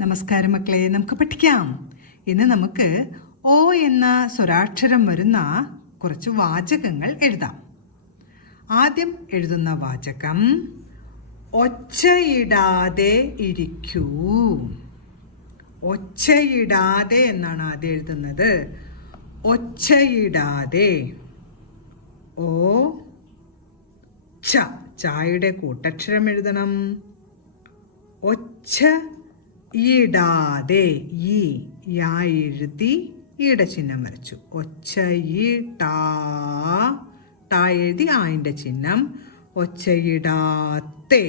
നമസ്കാരം മക്കളെ, നമുക്ക് പഠിക്കാം. ഇന്ന് നമുക്ക് ഓ എന്ന സ്വരാക്ഷരം വരുന്ന കുറച്ച് വാചകങ്ങൾ എഴുതാം. ആദ്യം എഴുതുന്ന വാചകം ഒച്ചയിടാതെ ഇരിക്കൂ. ഒച്ചയിടാതെ എന്നാണ് ആദ്യം എഴുതുന്നത്. ഒച്ചയിടാതെ. ഓ ച, ചായയുടെ കൂട്ടക്ഷരം എഴുതണം. ഒച്ച ഇടാതെ, ഈ യാ എഴുതി ഈയുടെ ചിഹ്നം വരച്ചു. ഒച്ച ടാ എഴുതി ആയിൻ്റെ ചിഹ്നം. ഒച്ചയിടാത്തെ,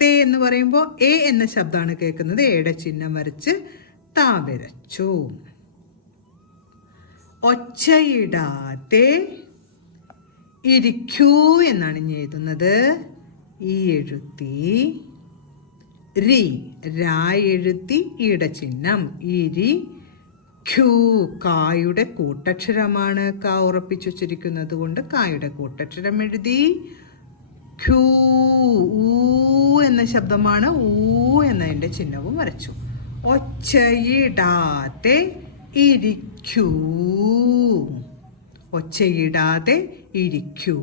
തേ എന്ന് പറയുമ്പോൾ എ എന്ന ശബ്ദമാണ് കേൾക്കുന്നത്. എയുടെ ചിഹ്നം വരച്ച് താ വരച്ചു. ഒച്ചയിടാതെ ഇരിക്കൂ എന്നാണ് ഇനി എഴുതുന്നത്. ഈ എഴുതി രി, രാ എഴുതി ഈയുടെ ചിഹ്നം. ഇരി ഖ്യൂ, കായുടെ കൂട്ടക്ഷരമാണ്. കാ ഉറപ്പിച്ചു വച്ചിരിക്കുന്നത് കൊണ്ട് കായുടെ കൂട്ടക്ഷരം എഴുതി. ഖ്യൂ, ഊ എന്ന ശബ്ദമാണ്. ഊ എന്നതിൻ്റെ ചിഹ്നവും വരച്ചു. ഒച്ചയിടാതെ ഇരിക്കൂ. ഒച്ചയിടാതെ ഇരിക്കൂ.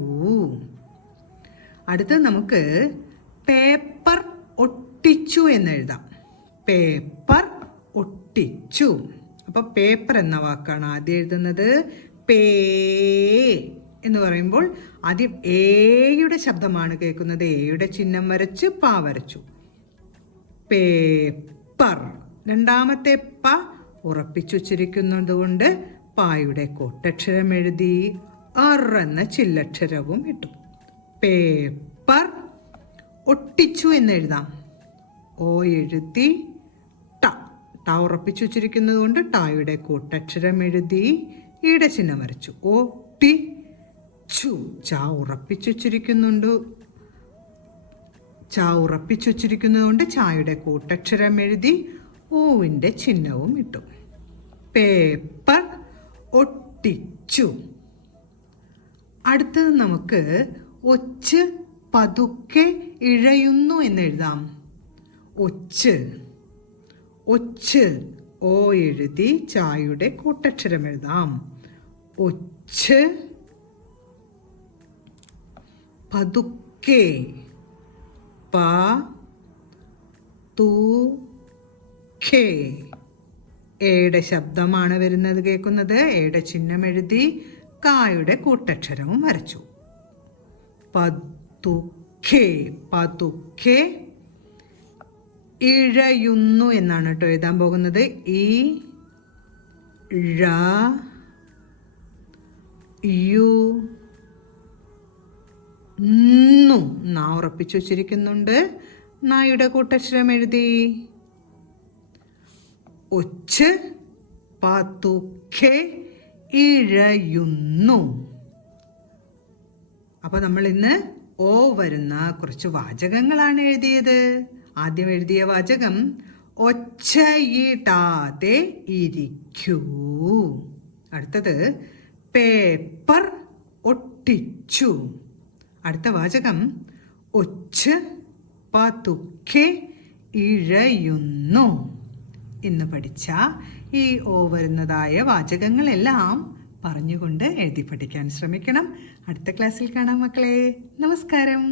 അടുത്ത് നമുക്ക് പേപ്പർ ഒട്ടിച്ചു എന്നെഴുതാം. പേപ്പർ ഒട്ടിച്ചു. അപ്പോൾ പേപ്പർ എന്ന വാക്കാണ് ആദ്യം എഴുതുന്നത്. പേ എന്ന് പറയുമ്പോൾ ആദ്യം എയുടെ ശബ്ദമാണ് കേൾക്കുന്നത്. എയുടെ ചിഹ്നം വരച്ച് പാ വരച്ചു. പേപ്പർ. രണ്ടാമത്തെ പ ഉറപ്പിച്ചു വച്ചിരിക്കുന്നത് കൊണ്ട് പായുടെ കൂട്ടക്ഷരം എഴുതി എന്ന ചില്ലക്ഷരവും ഇട്ടു. പേപ്പർ ഒട്ടിച്ചു എന്നെഴുതാം. ഓ എഴുതി ടാ ഉറപ്പിച്ചു വച്ചിരിക്കുന്നത് കൊണ്ട് ടായുടെ കൂട്ടക്ഷരം എഴുതി ഈയുടെ ചിഹ്നം വരച്ചു. ഒട്ടിച്ചു. ചാ ഉറപ്പിച്ചു വച്ചിരിക്കുന്നത് കൊണ്ട് ചായുടെ കൂട്ടക്ഷരം എഴുതി ഓവിൻ്റെ ചിഹ്നവും ഇട്ടു. പേപ്പർ ഒട്ടിച്ചു. അടുത്തത് നമുക്ക് ഒച്ച് പതുക്കെ ഇഴയുന്നു എന്നെഴുതാം. ഒച്ച്. ഓ എഴുതി ചായുടെ കൂട്ടക്ഷരം എഴുതാം. ഒച്ച് പതുക്കെ. പ തു ഖേ, എയുടെ ശബ്ദമാണ് വരുന്നത് കേൾക്കുന്നത്. എയുടെ ചിഹ്നം എഴുതി കായുടെ കൂട്ടക്ഷരവും വരച്ചു. പതുക്കെ ഇഴയുന്നു എന്നാണ് കേട്ടോ എഴുതാൻ പോകുന്നത്. ഈ ഴ യു നു, നാ ഉറപ്പിച്ചു വച്ചിരിക്കുന്നുണ്ട്. നായുടെ കൂട്ടക്ഷരം എഴുതി. ഒച്ച് പതുക്കെ ഇഴയുന്നു. അപ്പൊ നമ്മൾ ഇന്ന് ഓ വരുന്ന കുറച്ച് വാചകങ്ങളാണ് എഴുതിയത്. ആദ്യം എഴുതിയ വാചകം ഒച്ചയിടാതെ ഇരിക്കൂ. അടുത്തത് പേപ്പർ ഒട്ടിച്ചു. അടുത്ത വാചകം ഒച്ച് പതുക്കെ ഇഴയുന്നു. ഇന്ന് പഠിച്ച ഈ ഓ വരുന്നതായ വാചകങ്ങളെല്ലാം പറഞ്ഞുകൊണ്ട് എഴുതി പഠിക്കാൻ ശ്രമിക്കണം. അടുത്ത ക്ലാസ്സിൽ കാണാം മക്കളെ. നമസ്കാരം.